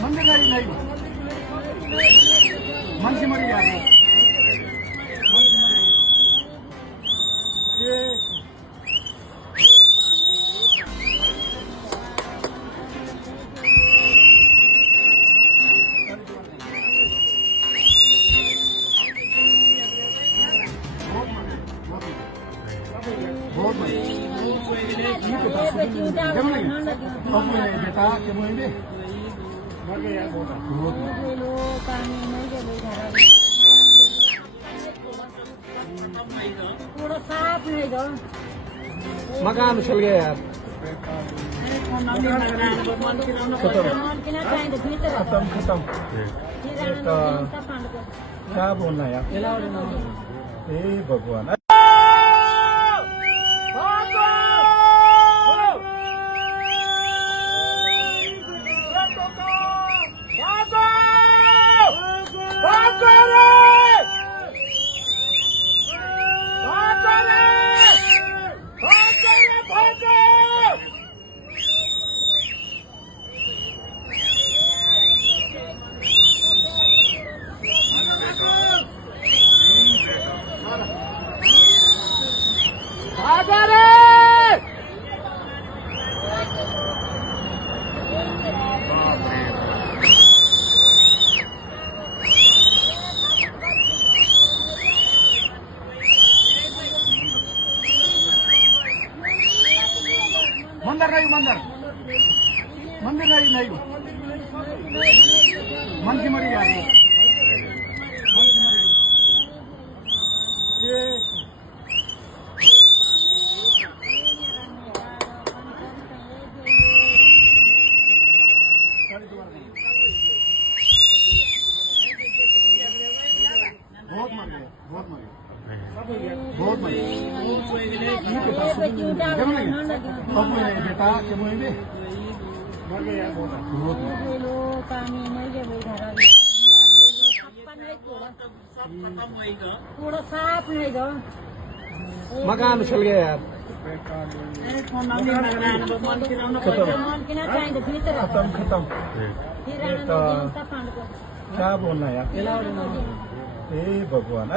मंदिर नहीं मनसी मरी यार बहुत बेटा थोड़ा साफ नहीं दो मकान उछल गया यार। खत्म खत्म क्या बोलना यार। हे भगवान मंदिर नहीं मनसी मरी यार बहुत मर गए बहुत मरे बेटा थोड़ा साफ नहीं दो मकान उछल गया यार। खत्म खत्म क्या बोलना यार। हे भगवान।